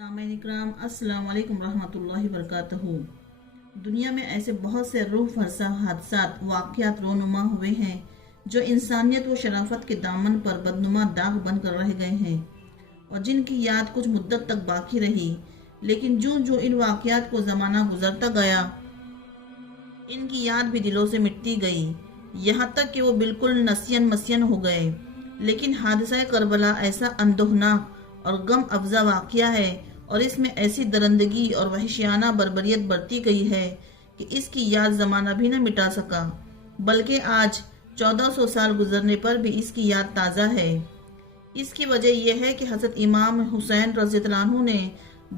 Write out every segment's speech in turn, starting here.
سامعین اکرام، السلام علیکم ورحمۃ اللہ وبرکاتہ۔ دنیا میں ایسے بہت سے روح فرسا حادثات واقعات رونما ہوئے ہیں جو انسانیت و شرافت کے دامن پر بدنما داغ بن کر رہ گئے ہیں اور جن کی یاد کچھ مدت تک باقی رہی، لیکن جو ان واقعات کو زمانہ گزرتا گیا ان کی یاد بھی دلوں سے مٹتی گئی، یہاں تک کہ وہ بالکل نسین مسین ہو گئے۔ لیکن حادثہ کربلا ایسا اندوہناک اور غم افزا واقعہ ہے اور اس میں ایسی درندگی اور وحشیانہ بربریت برتی گئی ہے کہ اس کی یاد زمانہ بھی نہ مٹا سکا، بلکہ آج 1400 سال گزرنے پر بھی اس کی یاد تازہ ہے۔ اس کی وجہ یہ ہے کہ حضرت امام حسین رضی اللہ عنہ نے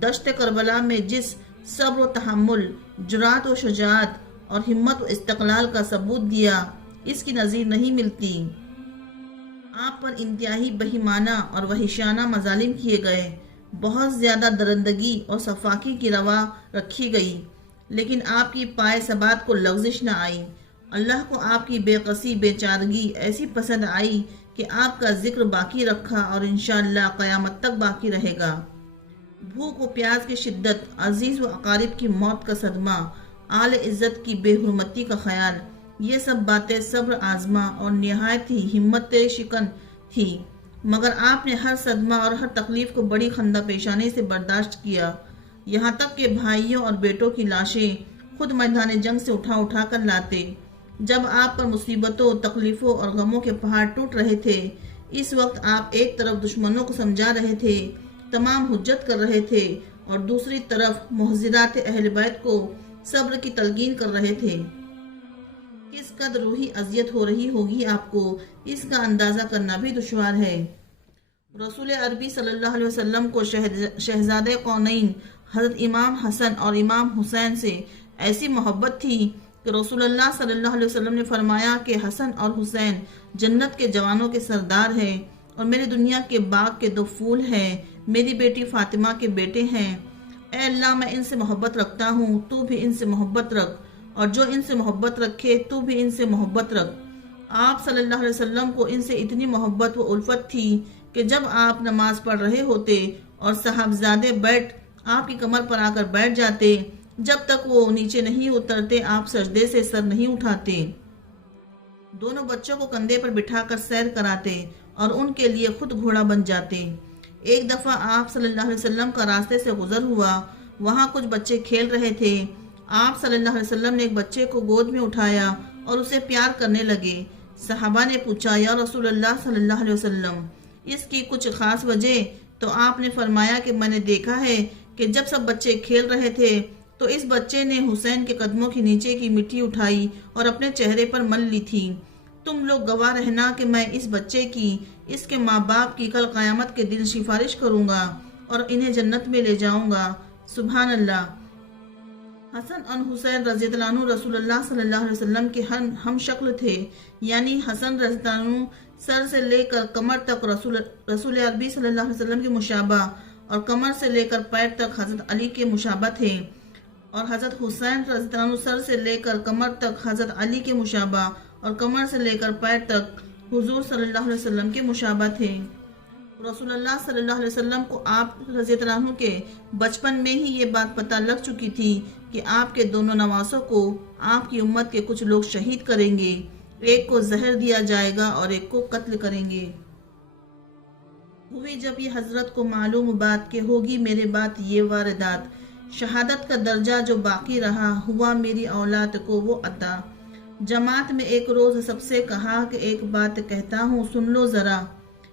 دشت کربلا میں جس صبر و تحمل، جرأت و شجاعت اور ہمت و استقلال کا ثبوت دیا، اس کی نظیر نہیں ملتی۔ آپ پر انتہائی بہیمانہ اور وحشیانہ مظالم کیے گئے، بہت زیادہ درندگی اور سفاکی کی روا رکھی گئی، لیکن آپ کی پائے ثبات کو لغزش نہ آئی۔ اللہ کو آپ کی بے قصی بے چارگی ایسی پسند آئی کہ آپ کا ذکر باقی رکھا اور انشاءاللہ قیامت تک باقی رہے گا۔ بھوک و پیاس کی شدت، عزیز و اقارب کی موت کا صدمہ، آل عزت کی بے حرمتی کا خیال، یہ سب باتیں صبر آزما اور نہایت ہی ہمت شکن تھی، مگر آپ نے ہر صدمہ اور ہر تکلیف کو بڑی خندہ پیشانی سے برداشت کیا، یہاں تک کہ بھائیوں اور بیٹوں کی لاشیں خود میدان جنگ سے اٹھا کر لاتے۔ جب آپ پر مصیبتوں، تکلیفوں اور غموں کے پہاڑ ٹوٹ رہے تھے، اس وقت آپ ایک طرف دشمنوں کو سمجھا رہے تھے، تمام حجت کر رہے تھے، اور دوسری طرف محضرات اہل بیت کو صبر کی تلقین کر رہے تھے۔ کس قدر روحی اذیت ہو رہی ہوگی آپ کو، اس کا اندازہ کرنا بھی دشوار ہے۔ رسول عربی صلی اللہ علیہ وسلم کو شہزادہ کونین حضرت امام حسن اور امام حسین سے ایسی محبت تھی کہ رسول اللہ صلی اللہ علیہ وسلم نے فرمایا کہ حسن اور حسین جنت کے جوانوں کے سردار ہیں اور میرے دنیا کے باغ کے دو پھول ہیں، میری بیٹی فاطمہ کے بیٹے ہیں۔ اے اللہ، میں ان سے محبت رکھتا ہوں، تو بھی ان سے محبت رکھ، اور جو ان سے محبت رکھے تو بھی ان سے محبت رکھ۔ آپ صلی اللہ علیہ وسلم کو ان سے اتنی محبت و الفت تھی کہ جب آپ نماز پڑھ رہے ہوتے اور صاحبزادے آپ کی کمر پر آ کر بیٹھ جاتے، جب تک وہ نیچے نہیں اترتے آپ سجدے سے سر نہیں اٹھاتے۔ دونوں بچوں کو کندھے پر بٹھا کر سیر کراتے اور ان کے لیے خود گھوڑا بن جاتے۔ ایک دفعہ آپ صلی اللہ علیہ وسلم کا راستے سے گزر ہوا، وہاں کچھ بچے کھیل رہے تھے۔ آپ صلی اللہ علیہ وسلم نے ایک بچے کو گود میں اٹھایا اور اسے پیار کرنے لگے۔ صحابہ نے پوچھا، یا رسول اللہ صلی اللہ علیہ وسلم، اس کی کچھ خاص وجہ؟ تو آپ نے فرمایا کہ میں نے دیکھا ہے کہ جب سب بچے کھیل رہے تھے تو اس بچے نے حسین کے قدموں کے نیچے کی مٹی اٹھائی اور اپنے چہرے پر مل لی تھی۔ تم لوگ گواہ رہنا کہ میں اس بچے کی، اس کے ماں باپ کی کل قیامت کے دن سفارش کروں گا اور انہیں جنت میں لے جاؤں گا۔ سبحان اللہ۔ حسن اور حسین رضی اللہ عنہ رسول اللہ صلی اللہ علیہ وسلم کے ہم شکل تھے، یعنی حسن رضی اللہ عنہ سر سے لے کر کمر تک رسول عربی صلی اللہ علیہ وسلم کے مشابہ اور کمر سے لے کر پیر تک حضرت علی کے مشابہ تھے، اور حضرت حسین رضی اللہ عنہ سر سے لے کر کمر تک حضرت علی کے مشابہ اور کمر سے لے کر پیر تک حضور صلی اللہ علیہ وسلم کے مشابہ تھے۔ رسول اللہ صلی اللہ علیہ وسلم کو آپ رضی اللہ عنہ کے بچپن میں ہی یہ بات پتہ لگ چکی تھی کہ آپ کے دونوں نواسوں کو آپ کی امت کے کچھ لوگ شہید کریں گے، ایک کو زہر دیا جائے گا اور ایک کو قتل کریں گے۔ ہوئی جب یہ حضرت کو معلوم بات کہ ہوگی میرے بعد یہ واردات، شہادت کا درجہ جو باقی رہا ہوا میری اولاد کو وہ عطا۔ جماعت میں ایک روز سب سے کہا کہ ایک بات کہتا ہوں سن لو ذرا،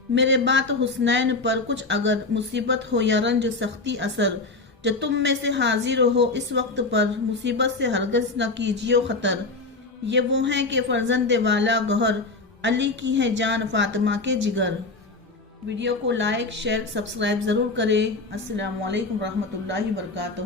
میرے بات حسنین پر کچھ اگر مصیبت ہو یا رنج سختی اثر، جو تم میں سے حاضر ہو اس وقت پر مصیبت سے ہرگز نہ کیجیو خطر۔ یہ وہ ہیں کہ فرزند والا گوہر، علی کی ہے جان فاطمہ کے جگر۔ ویڈیو کو لائک، شیئر، سبسکرائب ضرور کریں۔ السلام علیکم ورحمۃ اللہ وبرکاتہ۔